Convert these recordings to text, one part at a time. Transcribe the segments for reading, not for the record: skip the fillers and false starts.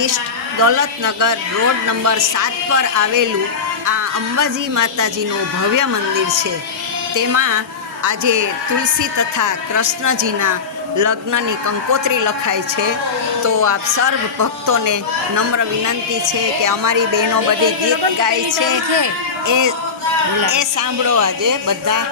East દોલતનગર road number 7 પર આવેલું આ અંબાજી માતાજીનું ભવ્ય મંદિર છે. તેમાં આજે તુલસી તથા કૃષ્ણજીના લગ્નની કંકોત્રી લખાય છે. તો આપ સર્વ ભક્તોને નમ્ર વિનંતી છે કે અમારી બહેનો બધી ગીત ગાય છે એ સાંભળો આજે બધા.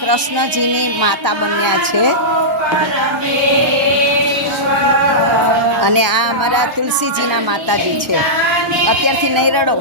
કૃષ્ણજીની માતા બન્યા છે અને આ અમારા તુલસીજીના માતાજી છે. અત્યારથી નહીં રડો.